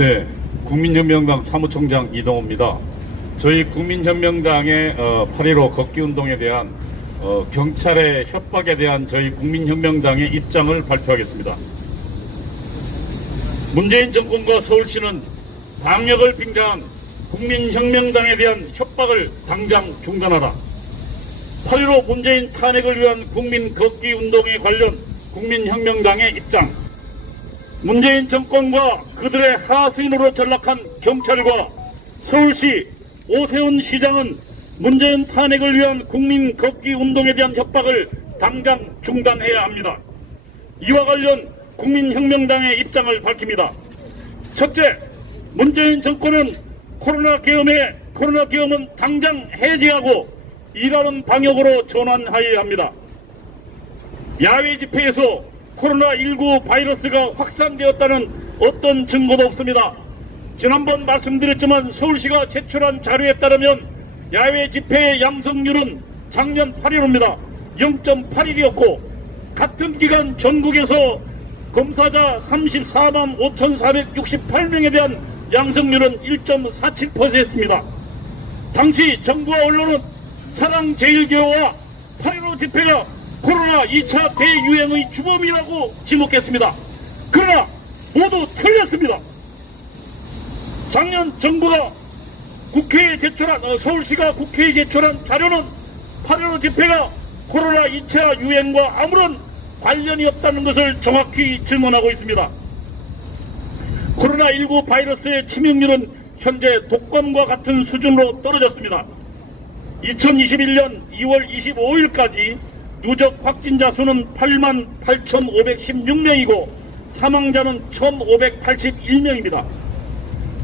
네, 국민혁명당 사무총장 이동호입니다. 저희 국민혁명당의 8.15 걷기운동에 대한 경찰의 협박에 대한 저희 국민혁명당의 입장을 발표하겠습니다. 문재인 정권과 서울시는 방역을 빙자한 국민혁명당에 대한 협박을 당장 중단하라. 8.15 문재인 탄핵을 위한 국민 걷기운동에 관련 국민혁명당의 입장. 문재인 정권과 그들의 하수인으로 전락한 경찰과 서울시 오세훈 시장은 문재인 탄핵을 위한 국민 걷기 운동에 대한 협박을 당장 중단해야 합니다. 이와 관련 국민혁명당의 입장을 밝힙니다. 첫째, 문재인 정권은 코로나 계엄은 당장 해제하고 일하는 방역으로 전환하여야 합니다. 야외 집회에서 코로나19 바이러스가 확산되었다는 어떤 증거도 없습니다. 지난번 말씀드렸지만 서울시가 제출한 자료에 따르면 야외 집회의 양성률은 작년 8일입니다. 0.81이었고 같은 기간 전국에서 검사자 34만 5,468명에 대한 양성률은 1.47%였습니다. 당시 정부와 언론은 사랑제일교회와 8.15 집회가 코로나 2차 대유행의 주범이라고 지목했습니다. 그러나 모두 틀렸습니다. 작년 정부가 국회에 제출한 서울시가 국회에 제출한 자료는 8.15 집회가 코로나 2차 유행과 아무런 관련이 없다는 것을 정확히 증언하고 있습니다. 코로나19 바이러스의 치명률은 현재 독감과 같은 수준으로 떨어졌습니다. 2021년 2월 25일까지 누적 확진자 수는 8만 8,516명이고 사망자는 1,581명입니다.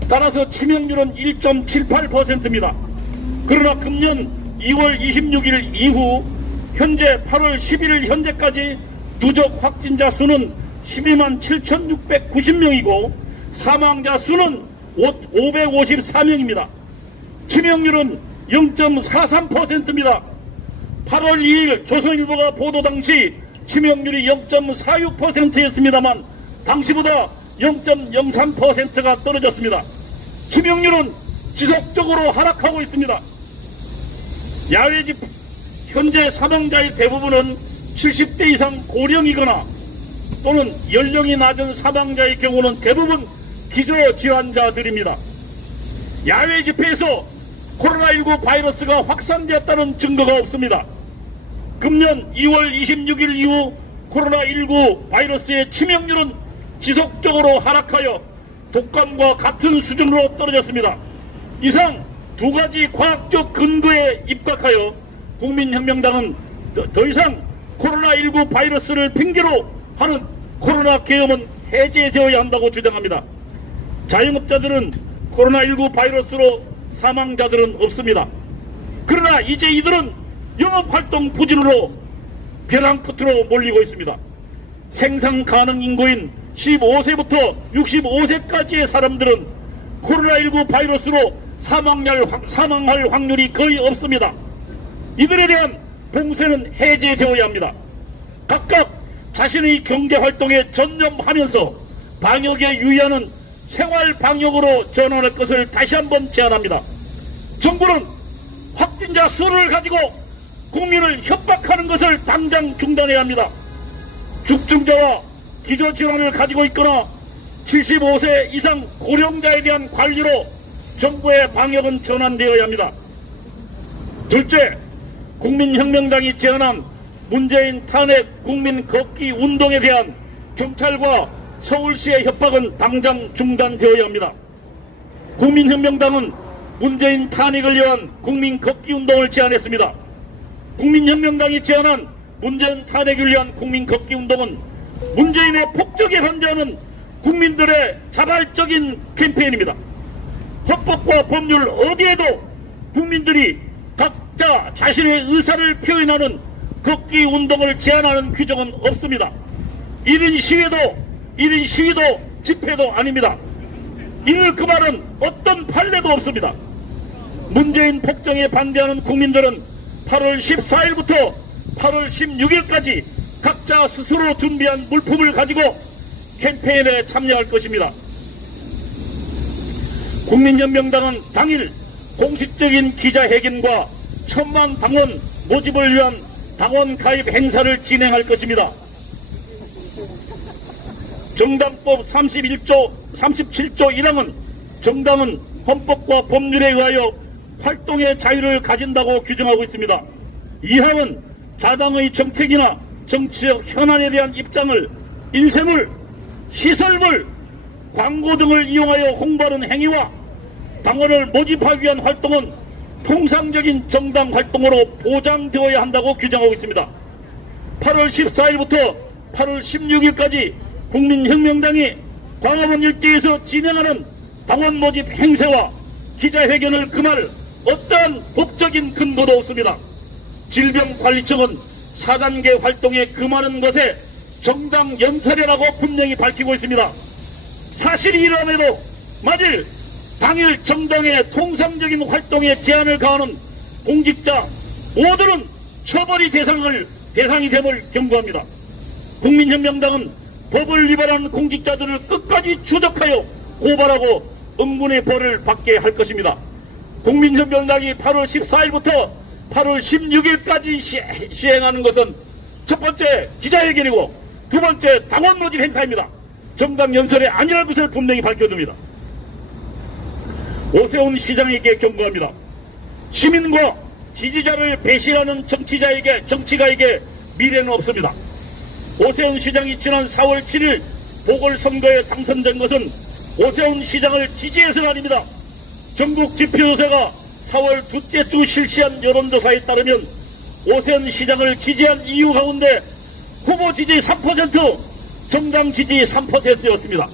따라서 치명률은 1.78%입니다. 그러나 금년 2월 26일 이후 현재 8월 11일 현재까지 누적 확진자 수는 12만 7,690명이고 사망자 수는 554명입니다. 치명률은 0.43%입니다. 8월 2일 조선일보가 보도 당시 치명률이 0.46%였습니다만 당시보다 0.03%가 떨어졌습니다. 치명률은 지속적으로 하락하고 있습니다. 야외 집회 현재 사망자의 대부분은 70대 이상 고령이거나 또는 연령이 낮은 사망자의 경우는 대부분 기저질환자들입니다. 야외 집회에서 코로나19 바이러스가 확산되었다는 증거가 없습니다. 금년 2월 26일 이후 코로나19 바이러스의 치명률은 지속적으로 하락하여 독감과 같은 수준으로 떨어졌습니다. 이상 두 가지 과학적 근거에 입각하여 국민혁명당은 더 이상 코로나19 바이러스를 핑계로 하는 코로나 계엄은 해제되어야 한다고 주장합니다. 자영업자들은 코로나19 바이러스로 사망자들은 없습니다. 그러나 이제 이들은 영업활동 부진으로 벼랑 끝으로 몰리고 있습니다. 생산 가능 인구인 15세부터 65세까지의 사람들은 코로나19 바이러스로 사망할 확률이 거의 없습니다. 이들에 대한 봉쇄는 해제되어야 합니다. 각각 자신의 경제활동에 전념하면서 방역에 유의하는 생활방역으로 전환할 것을 다시 한번 제안합니다. 정부는 확진자 수를 가지고 국민을 협박하는 것을 당장 중단해야 합니다. 중증자와 기저질환을 가지고 있거나 75세 이상 고령자에 대한 관리로 정부의 방역은 전환되어야 합니다. 둘째, 국민혁명당이 제안한 문재인 탄핵 국민 걷기 운동에 대한 경찰과 서울시의 협박은 당장 중단되어야 합니다. 국민혁명당은 문재인 탄핵을 위한 국민 걷기 운동을 제안했습니다. 국민혁명당이 제안한 문재인 탄핵을 위한 국민 걷기 운동은 문재인의 폭정에 반대하는 국민들의 자발적인 캠페인입니다. 헌법과 법률 어디에도 국민들이 각자 자신의 의사를 표현하는 걷기 운동을 제한하는 규정은 없습니다. 1인 시위도 집회도 아닙니다. 이를 금하는 어떤 판례도 없습니다. 문재인 폭정에 반대하는 국민들은 8월 14일부터 8월 16일까지 각자 스스로 준비한 물품을 가지고 캠페인에 참여할 것입니다. 국민혁명당은 당일 공식적인 기자회견과 1000만 당원 모집을 위한 당원 가입 행사를 진행할 것입니다. 정당법 37조 1항은 정당은 헌법과 법률에 의하여 활동의 자유를 가진다고 규정하고 있습니다. 2항은 자당의 정책이나 정치적 현안에 대한 입장을 인쇄물, 시설물, 광고 등을 이용하여 홍보하는 행위와 당원을 모집하기 위한 활동은 통상적인 정당 활동으로 보장되어야 한다고 규정하고 있습니다. 8월 14일부터 8월 16일까지 국민혁명당이 광화문 일대에서 진행하는 당원 모집 행세와 기자회견을 금할 어떠한 법적인 근거도 없습니다. 질병관리청은 4단계 활동에 금하는 것에 정당 연설이라고 분명히 밝히고 있습니다. 사실이 이러함에도 만일 당일 정당의 통상적인 활동에 제한을 가하는 공직자 모두는 처벌이 대상이 됨을 경고합니다. 국민혁명당은 법을 위반하는 공직자들을 끝까지 추적하여 고발하고 응분의 벌을 받게 할 것입니다. 국민혁명당이 8월 14일부터 8월 16일까지 시행하는 것은 첫 번째 기자회견이고 두 번째 당원 모집 행사입니다. 정당 연설이 아니라는 것을 분명히 밝혀둡니다. 오세훈 시장에게 경고합니다. 시민과 지지자를 배신하는 정치가에게 미래는 없습니다. 오세훈 시장이 지난 4월 7일 보궐선거에 당선된 것은 오세훈 시장을 지지해서가 아닙니다. 전국 지표조사가 4월 둘째 주 실시한 여론조사에 따르면 오세훈 시장을 지지한 이유 가운데 후보 지지 3%, 정당 지지 3%였습니다.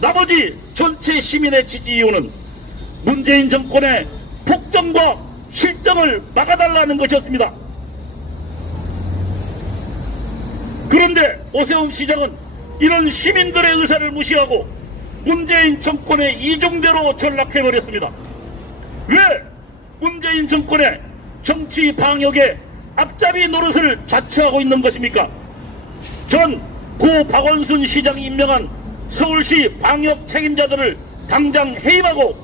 나머지 전체 시민의 지지 이유는 문재인 정권의 폭정과 실정을 막아달라는 것이었습니다. 그런데 오세훈 시장은 이런 시민들의 의사를 무시하고 문재인 정권의 이중대로 전락해버렸습니다. 왜 문재인 정권의 정치 방역에 앞잡이 노릇을 자처하고 있는 것입니까? 전 고 박원순 시장이 임명한 서울시 방역 책임자들을 당장 해임하고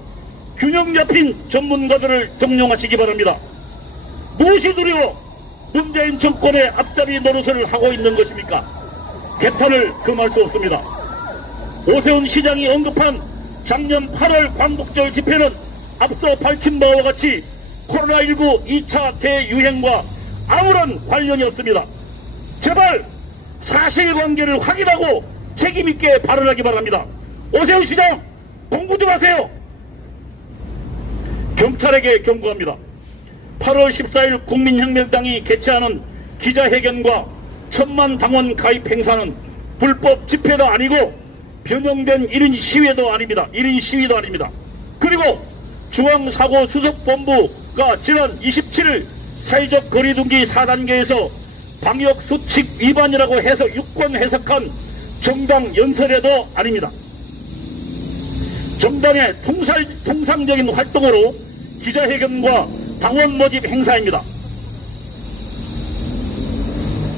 균형 잡힌 전문가들을 정용하시기 바랍니다. 무엇이 두려워 문재인 정권의 앞잡이 노릇을 하고 있는 것입니까? 개탄을 금할 수 없습니다. 오세훈 시장이 언급한 작년 8월 광복절 집회는 앞서 밝힌 바와 같이 코로나19 2차 대유행과 아무런 관련이 없습니다. 제발 사실관계를 확인하고 책임있게 발언하기 바랍니다. 오세훈 시장 공부 좀 하세요. 경찰에게 경고합니다. 8월 14일 국민혁명당이 개최하는 기자회견과 1000만 당원 가입 행사는 불법 집회도 아니고 변형된 1인 시위도 아닙니다. 그리고 중앙사고수석본부가 지난 27일 사회적 거리두기 4단계에서 방역수칙 위반이라고 해서 유권 해석한 정당 연설회도 아닙니다. 정당의 통상적인 활동으로 기자회견과 당원 모집 행사입니다.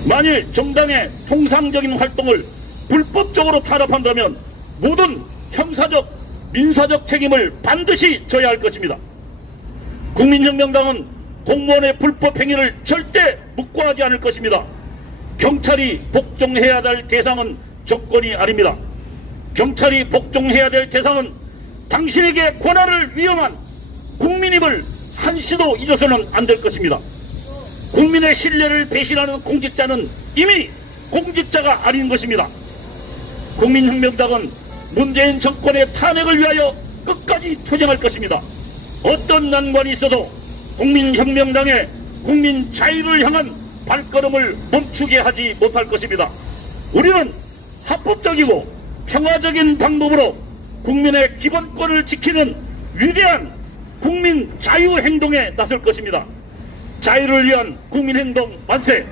만일 정당의 통상적인 활동을 불법적으로 탄압한다면 모든 형사적, 민사적 책임을 반드시 져야 할 것입니다. 국민혁명당은 공무원의 불법 행위를 절대 묵과하지 않을 것입니다. 경찰이 복종해야 될 대상은 정권이 아닙니다. 경찰이 복종해야 될 대상은 당신에게 권한을 위험한 국민임을 한시도 잊어서는 안 될 것입니다. 국민의 신뢰를 배신하는 공직자는 이미 공직자가 아닌 것입니다. 국민혁명당은 문재인 정권의 탄핵을 위하여 끝까지 투쟁할 것입니다. 어떤 난관이 있어도 국민혁명당의 국민 자유를 향한 발걸음을 멈추게 하지 못할 것입니다. 우리는 합법적이고 평화적인 방법으로 국민의 기본권을 지키는 위대한 국민 자유행동에 나설 것입니다. 자유를 위한 국민행동 만세!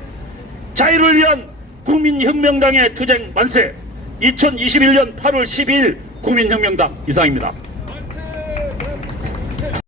자유를 위한 국민혁명당의 투쟁 만세! 2021년 8월 12일 국민혁명당 이상입니다.